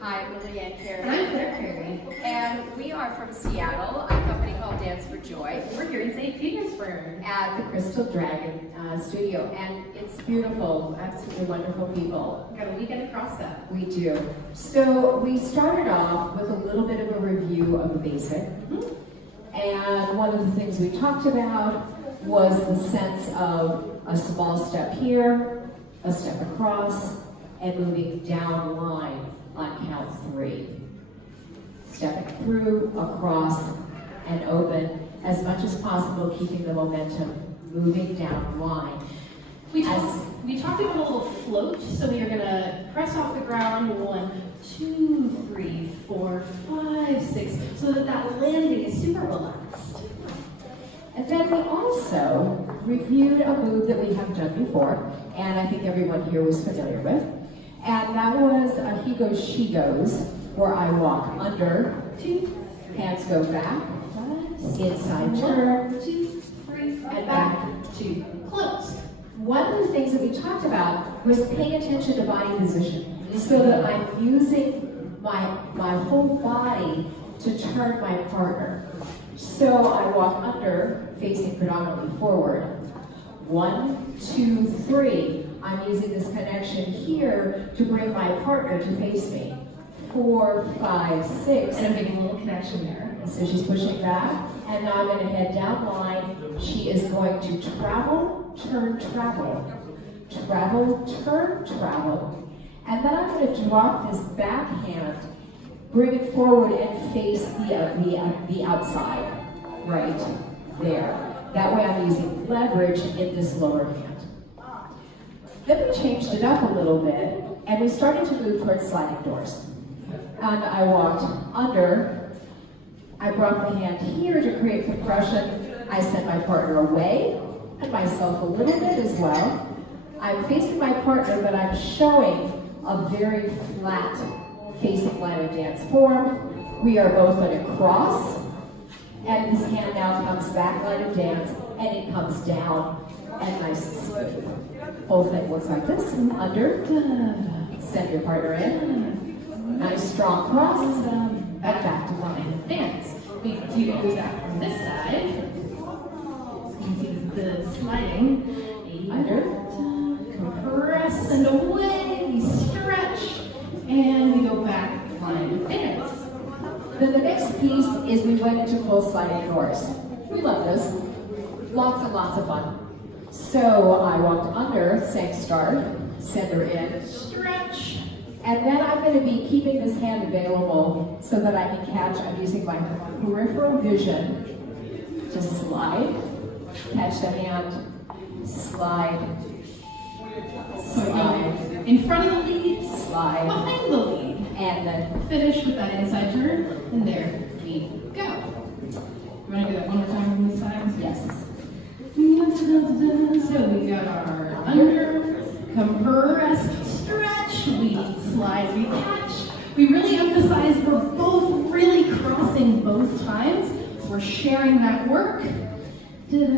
Hi, I'm Lilli and Carey. And I'm Carey. And we are from Seattle, a company called Dance for Joy. We're here in St. Petersburg. At the Crystal Dragon Studio. And it's beautiful, absolutely wonderful people. We've got a weekend across that. We do. So we started off with a little bit of a review of the basic. And one of the things we talked about was the sense of a small step here, a step across, and moving down line on count 3. Stepping through, across, and open as much as possible, keeping the momentum, moving down line. We talked about a little float, so we are going to press off the ground 1, 2, 3, 4, 5, 6, so that landing is super relaxed. And then we also reviewed a move that we have done before, and I think everyone here was familiar with. And that was a he goes, she goes, where I walk under, 2, hands go back, inside turn, 2, 3, and back, 2, close. One of the things that we talked about was paying attention to body position, so that I'm using my whole body to turn my partner. So I walk under, facing predominantly forward. 1, 2, 3. I'm using this connection here to bring my partner to face me. 4, 5, 6. And I'm making a little connection there. So she's pushing back, and now I'm going to head down line. She is going to travel, turn, travel. Travel, turn, travel. And then I'm going to drop this back hand, bring it forward and face the outside, right there. That way I'm using leverage in this lower hand. Then we changed it up a little bit, and we started to move towards sliding doors. And I walked under. I brought the hand here to create compression. I sent my partner away, and myself a little bit as well. I'm facing my partner, but I'm showing a very flat facing line of dance form. We are both going to cross, and this hand now comes back line of dance, and it comes down, and nice and smooth. Whole thing looks like this, under, send your partner in, nice strong cross, and back to line. Dance. We do that from this side. So you can see the sliding. Under. Compress and away. We stretch. And we go back, line, dance. Then the next piece is we went into full sliding doors. We love this. Lots and lots of fun. So I walked under, saying start, send her in, Stretch. and then I'm going to be keeping this hand available so that I can catch. I'm using my peripheral vision to slide, catch the hand, slide, slide, In front of the lead, slide, behind the lead. and then Finish with that inside turn, and there we go. You want to do that one more time from this side? yes. So we got our under, compress, stretch, we slide, we catch. We really emphasize we're both really crossing both times. We're sharing that work. There we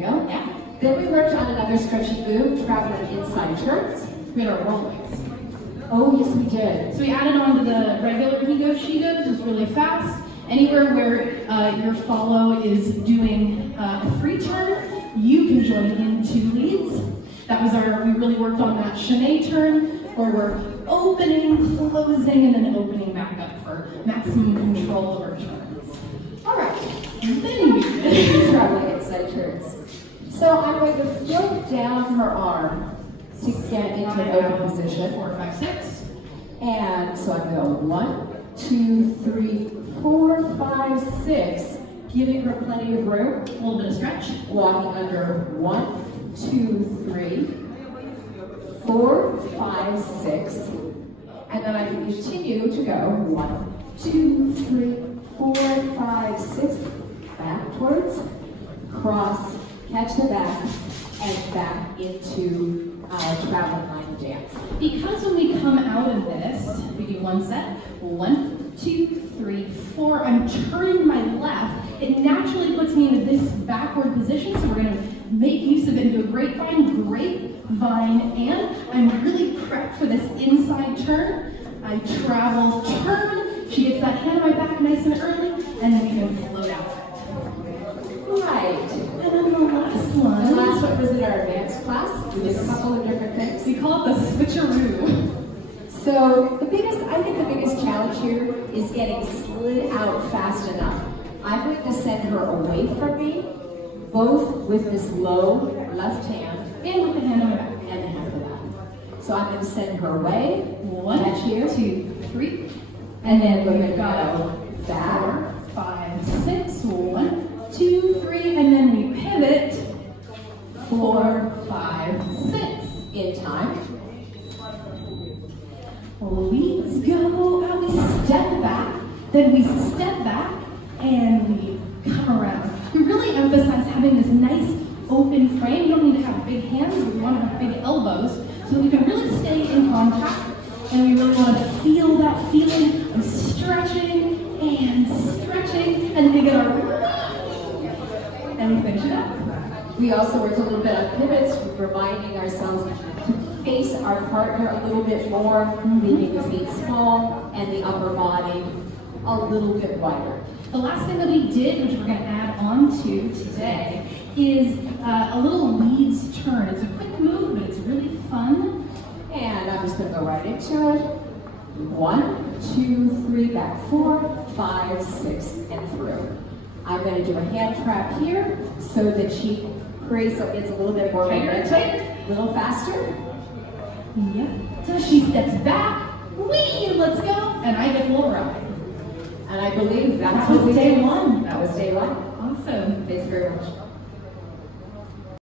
go. Yeah. Then we worked on another stretchy move, traveling inside turns. We had our rollings. Oh, yes, we did. So we added on to the regular he goes, she goes, just really fast. Anywhere where your follow is doing a free turn, you can join in 2 leads. That was we really worked on that chaîné turn, where we're opening, closing, and then opening back up for maximum control over turns. All right. Then we Traveling inside turns. So I'm going to float down her arm to get into an open position. 4, 5, 6. And so I'm going 1, 2, 3, 4, 5, 6, giving her plenty of room. A little bit of stretch. Walking under 1, 2, 3, 4, 5, 6. And then I can continue to go 1, 2, 3, 4, 5, 6. Backwards, cross, catch the back, and back into traveling line of dance. Because when we come out of this, we do one set. 1, 2, 3, 4. I'm turning my left. It naturally puts me into this backward position, so we're going to make use of it into a grapevine, and I'm really prepped for this inside turn. I travel, turn, she gets that hand on my back nice and early, and then we can float out. Right. And then the last one. The last one was in our advanced class. We did a couple of different things. We call it the switcheroo. So I think the biggest challenge here is getting slid out fast enough. I'm going to send her away from me, both with this low left hand And with the hand on my back. and the hand on the back. So I'm going to send her away. One, Catch here. 2, 3. And then we're going to Got go back. 4, 5, 6. 1, 2, 3. And then we pivot. 4, 5, 6. In time. Leads go, and we step back, then we step back, and we come around. We really emphasize having this nice open frame. You don't need to have big hands, but we want to have big elbows, so that we can really stay in contact, and we really want to feel that feeling of stretching, and then we get our, and we finish it up. We also worked a little bit on pivots, reminding ourselves to face our partner a little bit more, leaving the feet small and the upper body a little bit wider. The last thing that we did, which we're going to add on to today, is a little leads turn. It's a quick move, but it's really fun. And I'm just going to go right into it. 1, 2, 3, back 4, 5, 6, and through. I'm going to do a hand trap here so that she creates, so it's a little bit more momentum, a little faster. Yep. So she steps back, let's go, and I get full ride. And I believe That was day 1. That was day 1. Awesome. Thanks very much.